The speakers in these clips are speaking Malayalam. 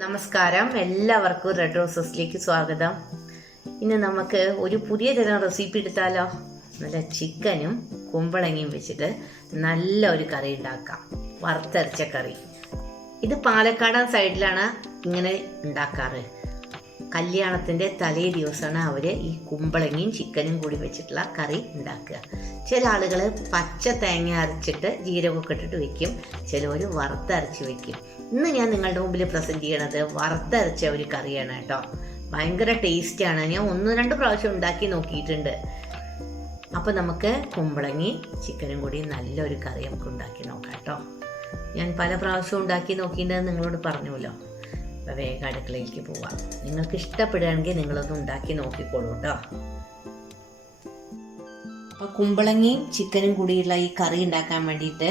നമസ്കാരം, എല്ലാവർക്കും റെഡ് റോസസിലേക്ക് സ്വാഗതം. ഇന്ന് നമുക്ക് ഒരു പുതിയ തരം റെസിപ്പി എടുത്താലോ. നല്ല ചിക്കനും കുമ്പളങ്ങയും വെച്ചിട്ട് നല്ല ഒരു കറി ഉണ്ടാക്കാം, വറുത്തരച്ച കറി. ഇത് പാലക്കാടൻ സൈഡിലാണ് ഇങ്ങനെ ഉണ്ടാക്കാറ്. കല്യാണത്തിൻ്റെ തലേ ദിവസമാണ് അവർ ഈ കുമ്പളങ്ങയും ചിക്കനും കൂടി വെച്ചിട്ടുള്ള കറി ഉണ്ടാക്കുക. ചില ആളുകൾ പച്ച തേങ്ങ അരച്ചിട്ട് ജീരകമൊക്കെ ഇട്ടിട്ട് വെക്കും, ചിലവർ വറുത്തരച്ച് വെക്കും. ഇന്ന് ഞാൻ നിങ്ങളുടെ മുമ്പിൽ പ്രസൻറ്റ് ചെയ്യണത് വറുത്തരച്ച ഒരു കറിയാണ് കേട്ടോ. ഭയങ്കര ടേസ്റ്റാണ്. ഞാൻ 1-2 പ്രാവശ്യം ഉണ്ടാക്കി നോക്കിയിട്ടുണ്ട്. അപ്പോൾ നമുക്ക് കുമ്പളങ്ങി ചിക്കനും കൂടി നല്ലൊരു കറി നമുക്ക് ഉണ്ടാക്കി നോക്കാം കേട്ടോ. ഞാൻ പല പ്രാവശ്യവും ഉണ്ടാക്കി നോക്കിയിട്ടുണ്ടെന്ന് നിങ്ങളോട് പറഞ്ഞുല്ലോ. അപ്പോൾ വേഗം അടുക്കളയിലേക്ക് പോവാം. നിങ്ങൾക്ക് ഇഷ്ടപ്പെടുകയാണെങ്കിൽ നിങ്ങളൊന്ന് ഉണ്ടാക്കി നോക്കിക്കോളൂ കേട്ടോ. അപ്പോൾ കുമ്പളങ്ങയും ചിക്കനും കൂടിയുള്ള ഈ കറി ഉണ്ടാക്കാൻ വേണ്ടിയിട്ട്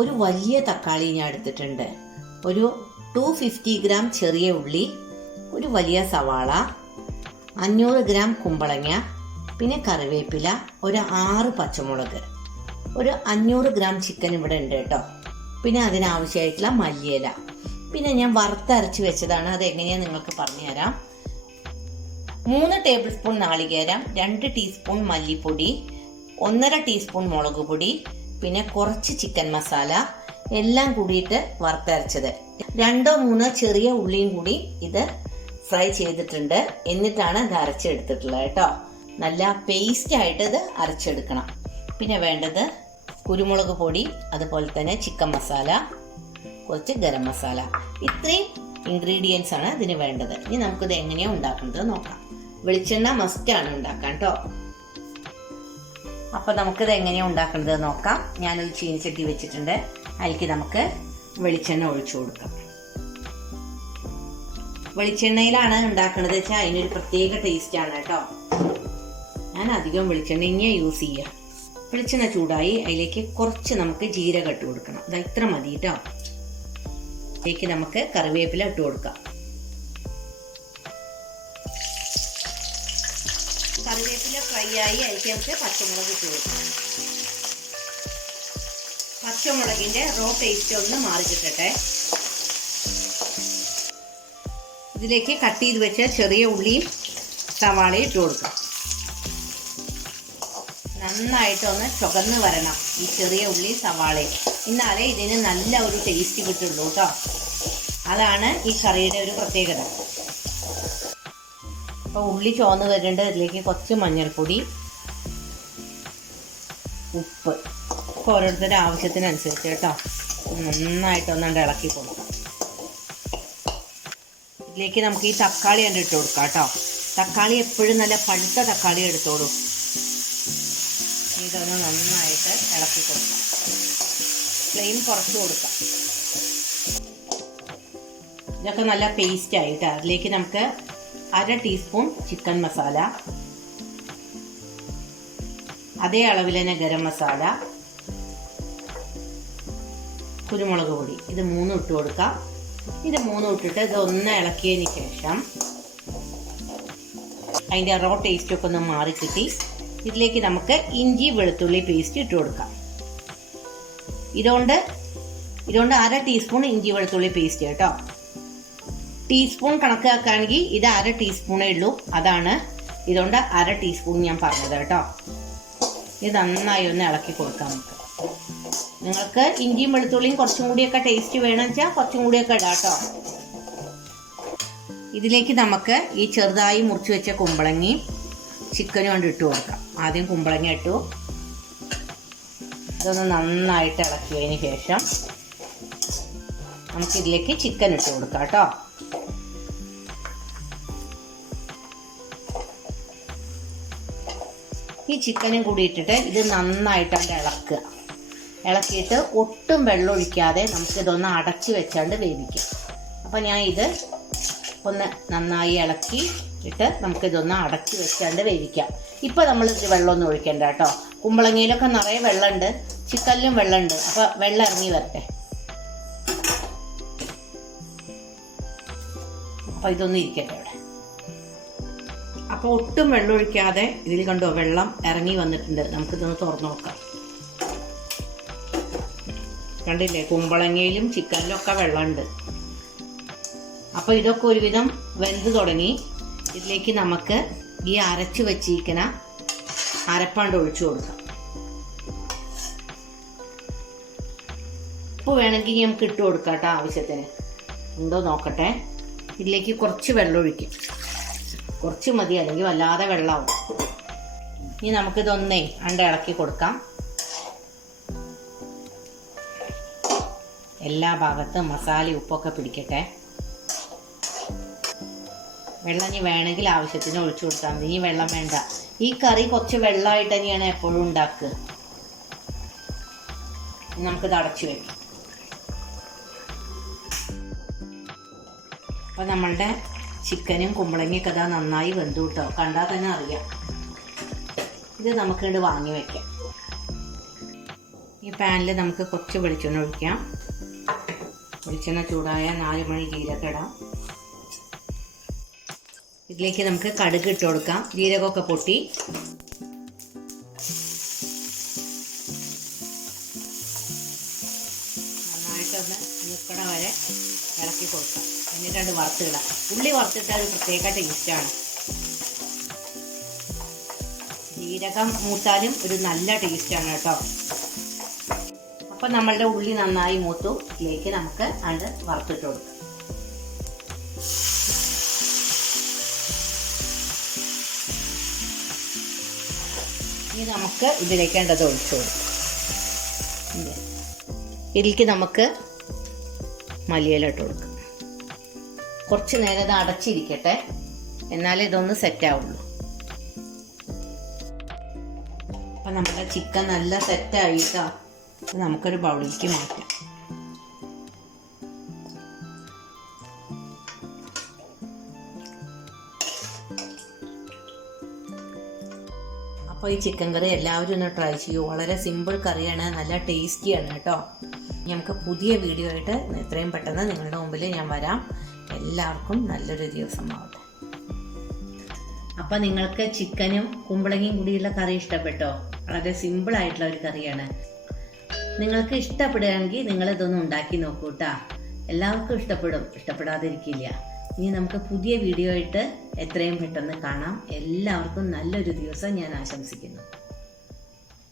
ഒരു വലിയ തക്കാളി ഞാൻ എടുത്തിട്ടുണ്ട്, ഒരു 250 ഗ്രാം ചെറിയ ഉള്ളി, ഒരു വലിയ സവാള, 500 ഗ്രാം കുമ്പളങ്ങ, പിന്നെ കറിവേപ്പില, ഒരു 6 പച്ചമുളക്, ഒരു 500 ഗ്രാം ചിക്കൻ ഇവിടെ ഉണ്ട് കേട്ടോ. പിന്നെ അതിനാവശ്യമായിട്ടുള്ള മല്ലിയില, പിന്നെ ഞാൻ വറുത്തരച്ച് വെച്ചതാണ്, അതെങ്ങനെയാണെന്ന് നിങ്ങൾക്ക് പറഞ്ഞുതരാം. 3 ടേബിൾ സ്പൂൺ നാളികേരം, 2 ടീസ്പൂൺ മല്ലിപ്പൊടി, 1.5 ടീസ്പൂൺ മുളക് പൊടി, പിന്നെ കുറച്ച് ചിക്കൻ മസാല, എല്ലാം കൂടിയിട്ട് വറുത്തരച്ചത്. 2-3 ചെറിയ ഉള്ളിയും കൂടി ഇത് ഫ്രൈ ചെയ്തിട്ടുണ്ട്. എന്നിട്ടാണ് ഇത് അരച്ചെടുത്തിട്ടുള്ളത് കേട്ടോ. നല്ല പേസ്റ്റ് ആയിട്ട് ഇത് അരച്ചെടുക്കണം. പിന്നെ വേണ്ടത് കുരുമുളക് പൊടി, അതുപോലെ തന്നെ ചിക്കൻ മസാല, കുറച്ച് ഗരം മസാല. ഇത്രയും ഇൻഗ്രീഡിയൻസ് ആണ് ഇതിന് വേണ്ടത്. ഇനി നമുക്കിത് എങ്ങനെയാണ് ഉണ്ടാക്കുന്നത് നോക്കാം. വെളിച്ചെണ്ണ മസ്റ്റാണ് ഉണ്ടാക്കാൻ കേട്ടോ. അപ്പോൾ നമുക്കിത് എങ്ങനെയാണ് ഉണ്ടാക്കുന്നത് നോക്കാം. ഞാനൊരു ചീനിച്ചട്ടി വെച്ചിട്ടുണ്ട്, അതിലേക്ക് നമുക്ക് വെളിച്ചെണ്ണ ഒഴിച്ചു കൊടുക്കാം. വെളിച്ചെണ്ണയിലാണ് ഉണ്ടാക്കുന്നത് വെച്ചാൽ അതിനൊരു പ്രത്യേക ടേസ്റ്റ് ആണ് കേട്ടോ. ഞാൻ അധികം വെളിച്ചെണ്ണ ഇങ്ങനെ യൂസ് ചെയ്യുക. വെളിച്ചെണ്ണ ചൂടായി അതിലേക്ക് കുറച്ച് നമുക്ക് ജീരകം ഇട്ട് കൊടുക്കണം. അത് ഇത്ര മതി കേട്ടോ. അതിലേക്ക് നമുക്ക് കറിവേപ്പില ഇട്ട് കൊടുക്കാം. കറിവേപ്പില ഫ്രൈ ആയി അതിലേക്ക് നമുക്ക് പച്ചമുളക് ഇട്ട് കൊടുക്കാം. പച്ചമുളകിന്റെ റോ ടേസ്റ്റ് ഒന്ന് മാറി കിട്ടട്ടെ. ഇതിലേക്ക് കട്ട് ചെയ്ത് വെച്ച ചെറിയ ഉള്ളിയും സവാളയും ഇട്ട് കൊടുക്കാം. നന്നായിട്ടൊന്ന് ചുവന്ന് വരണം ഈ ചെറിയ ഉള്ളി സവാളയും, എന്നാലേ ഇതിന് നല്ല ഒരു ടേസ്റ്റ് കിട്ടുള്ളൂ കേട്ടോ. അതാണ് ഈ കറിയുടെ ഒരു പ്രത്യേകത. അപ്പോൾ ഉള്ളി ചുവന്ന് വരുന്നുണ്ട്. ഇതിലേക്ക് കുറച്ച് മഞ്ഞൾപ്പൊടി, ഉപ്പ്, ഓരോരുത്തരുടെ ആവശ്യത്തിനനുസരിച്ച് കേട്ടോ. നന്നായിട്ടൊന്നുകൊണ്ട് ഇളക്കി കൊടുക്കാം. ഇതിലേക്ക് നമുക്ക് ഈ തക്കാളി കണ്ട് ഇട്ട് കൊടുക്കാം കേട്ടോ. തക്കാളി എപ്പോഴും നല്ല പഴുത്ത തക്കാളി എടുത്തോളൂ. ഇതൊന്ന് നന്നായിട്ട് ഇളക്കി കൊടുക്കാം. ഫ്ലെയിം കുറച്ച് കൊടുക്കാം. ഇതൊക്കെ നല്ല പേസ്റ്റ് ആയിട്ട് അതിലേക്ക് നമുക്ക് 1/2 ടീസ്പൂൺ ചിക്കൻ മസാല, അതേ അളവിൽ തന്നെ ഗരം മസാല, കുരുമുളക് പൊടി, ഇത് 3 ഇട്ട് കൊടുക്കാം. ഇത് 3 ഇട്ടിട്ട് ഇതൊന്ന് ഇളക്കിയതിന് ശേഷം അതിൻ്റെ റോ ടേസ്റ്റൊക്കെ ഒന്ന് മാറിക്കിട്ടി ഇതിലേക്ക് നമുക്ക് ഇഞ്ചി വെളുത്തുള്ളി പേസ്റ്റ് ഇട്ട് കൊടുക്കാം. ഇതുകൊണ്ട് 1/2 ടീസ്പൂൺ ഇഞ്ചി വെളുത്തുള്ളി പേസ്റ്റ് കേട്ടോ. ടീസ്പൂൺ കണക്കാക്കുകയാണെങ്കിൽ ഇത് 1/2 ടീസ്പൂണേ ഉള്ളൂ. അതാണ് ഇതുകൊണ്ട് 1/2 ടീസ്പൂൺ ഞാൻ പറഞ്ഞത് കേട്ടോ. ഇത് നന്നായി ഒന്ന് ഇളക്കി കൊടുക്കാം നമുക്ക്. നിങ്ങൾക്ക് ഇഞ്ചിയും വെളുത്തുള്ളിയും കുറച്ചും കൂടിയൊക്കെ ടേസ്റ്റ് വേണമെന്ന് വെച്ചാൽ കുറച്ചും കൂടിയൊക്കെ ഇടാം കേട്ടോ. ഇതിലേക്ക് നമുക്ക് ഈ ചെറുതായി മുറിച്ച് വെച്ച കുമ്പളങ്ങയും ചിക്കനും കൊണ്ട് ഇട്ട് കൊടുക്കാം. ആദ്യം കുമ്പളങ്ങ ഇട്ടു. അതൊന്ന് നന്നായിട്ട് ഇളക്കിയതിന് ശേഷം നമുക്കിതിലേക്ക് ചിക്കൻ ഇട്ട് കൊടുക്കാം കേട്ടോ. ഈ ചിക്കനും കൂടി ഇട്ടിട്ട് ഇത് നന്നായിട്ടാണ്ട് ഇളക്കുക. ഇളക്കിയിട്ട് ഒട്ടും വെള്ളം ഒഴിക്കാതെ നമുക്കിതൊന്ന് അടച്ച് വെച്ചാണ്ട് വേവിക്കാം. അപ്പോൾ ഞാൻ ഇത് ഒന്ന് നന്നായി ഇളക്കി ഇട്ട് നമുക്കിതൊന്ന് അടച്ച് വെച്ചാണ്ട് വേവിക്കാം. ഇപ്പോൾ നമ്മൾ ഇത് വെള്ളമൊന്നും ഒഴിക്കണ്ട കേട്ടോ. കുമ്പളങ്ങയിലൊക്കെ നിറയെ വെള്ളമുണ്ട്, ചിക്കനിലും വെള്ളമുണ്ട്. അപ്പോൾ വെള്ളം ഇറങ്ങി വരട്ടെ. അപ്പോൾ ഇതൊന്നും ഇരിക്കട്ടെ ഇവിടെ. അപ്പോൾ ഒട്ടും വെള്ളം ഒഴിക്കാതെ ഇതിൽ കണ്ടോ വെള്ളം ഇറങ്ങി വന്നിട്ടുണ്ട്. നമുക്കിതൊന്ന് തുറന്നു നോക്കാം. കണ്ടില്ലേ, കുമ്പളങ്ങയിലും ചിക്കനിലും ഒക്കെ വെള്ളമുണ്ട്. അപ്പോൾ ഇതൊക്കെ ഒരുവിധം വെന്ത് തുടങ്ങി. ഇതിലേക്ക് നമുക്ക് ഈ അരച്ച് വെച്ചിരിക്കുന്ന അരപ്പാണ്ട് ഒഴിച്ചു കൊടുക്കാം. ഉപ്പ് വേണമെങ്കിൽ നമുക്ക് ഇട്ട് കൊടുക്കാം കേട്ടോ, ആവശ്യത്തിന് ഉണ്ടോ നോക്കട്ടെ. ഇതിലേക്ക് കുറച്ച് വെള്ളം ഒഴിക്കും, കുറച്ച് മതി, അല്ലെങ്കിൽ വല്ലാതെ വെള്ളമാവും. ഇനി നമുക്കിതൊന്നേ ഇളക്കി കൊടുക്കാം. എല്ലാ ഭാഗത്തും മസാല ഉപ്പൊക്കെ പിടിക്കട്ടെ. വെള്ളം ഇനി വേണമെങ്കിൽ ആവശ്യത്തിന് ഒഴിച്ചു കൊടുത്താൽ മതി. ഇനി വെള്ളം വേണ്ട. ഈ കറി കുറച്ച് വെള്ളമായിട്ട് തന്നെയാണ് എപ്പോഴും ഉണ്ടാക്കുക. നമുക്കിത് അടച്ചു വയ്ക്കാം. അപ്പം നമ്മളുടെ ചിക്കനും കുമ്പളങ്ങയൊക്കെ അതാ നന്നായി വെന്തു കേട്ടോ, കണ്ടാൽ തന്നെ അറിയാം. ഇത് നമുക്കിവിടെ വാങ്ങി വയ്ക്കാം. ഈ പാനിൽ നമുക്ക് കുറച്ച് വെളിച്ചെണ്ണ ഒഴിക്കാം. വെളിച്ചെണ്ണ ചൂടായ 4 മണി ജീരകം ഇടാം. ഇതിലേക്ക് നമുക്ക് കടുക് ഇട്ട് കൊടുക്കാം. ജീരകമൊക്കെ പൊട്ടി. നന്നായിട്ടൊന്ന് മൂക്കണ വരെ ഇളക്കി കൊടുക്കാം. എന്നിട്ട് വറുത്തിടാം. ഉള്ളി വറുത്തിട്ടാൽ ഒരു പ്രത്യേക ടേസ്റ്റാണ്. ജീരകം മൂത്താലും ഒരു നല്ല ടേസ്റ്റാണ് കേട്ടോ. അപ്പം നമ്മളുടെ ഉള്ളി നന്നായി മൂത്തു. ഇതിലേക്ക് നമുക്ക് അത് വറുത്തിട്ട് കൊടുക്കാം. ഇനി നമുക്ക് ഇതിലേക്ക് ഒഴിച്ചു കൊടുക്കാം. ഇതിലേക്ക് നമുക്ക് മല്ലിയില ഇട്ട് കൊടുക്കാം. കുറച്ച് നേരം ഇത് അടച്ചിരിക്കട്ടെ, എന്നാലേ ഇതൊന്ന് സെറ്റാവുള്ളൂ. അപ്പം നമ്മുടെ ചിക്കൻ നല്ല സെറ്റായിട്ടോ. നമുക്കൊരു ബൗളിലേക്ക് മാറ്റാം. അപ്പോൾ ഈ ചിക്കൻ കറി എല്ലാവരും ഒന്ന് ട്രൈ ചെയ്യൂ. വളരെ സിമ്പിൾ കറിയാണ്, നല്ല ടേസ്റ്റിയാണ് കേട്ടോ. നമുക്ക് പുതിയ വീഡിയോ ആയിട്ട് എത്രയും പെട്ടെന്ന് നിങ്ങളുടെ മുമ്പിൽ ഞാൻ വരാം. എല്ലാവർക്കും നല്ലൊരു ദിവസമാവട്ടെ. അപ്പം നിങ്ങൾക്ക് ചിക്കനും കുമ്പളങ്ങയും കൂടിയുള്ള കറി ഇഷ്ടപ്പെട്ടോ? വളരെ സിമ്പിൾ ആയിട്ടുള്ള ഒരു കറിയാണ്. നിങ്ങൾക്ക് ഇഷ്ടപ്പെടുകയാണെങ്കിൽ നിങ്ങളിതൊന്ന് ഉണ്ടാക്കി നോക്കൂ കേട്ടോ. എല്ലാവർക്കും ഇഷ്ടപ്പെടും, ഇഷ്ടപ്പെടാതിരിക്കില്ല. ഇനി നമുക്ക് പുതിയ വീഡിയോ ആയിട്ട് എത്രയും പെട്ടെന്ന് കാണാം. എല്ലാവർക്കും നല്ലൊരു ദിവസം ഞാൻ ആശംസിക്കുന്നു.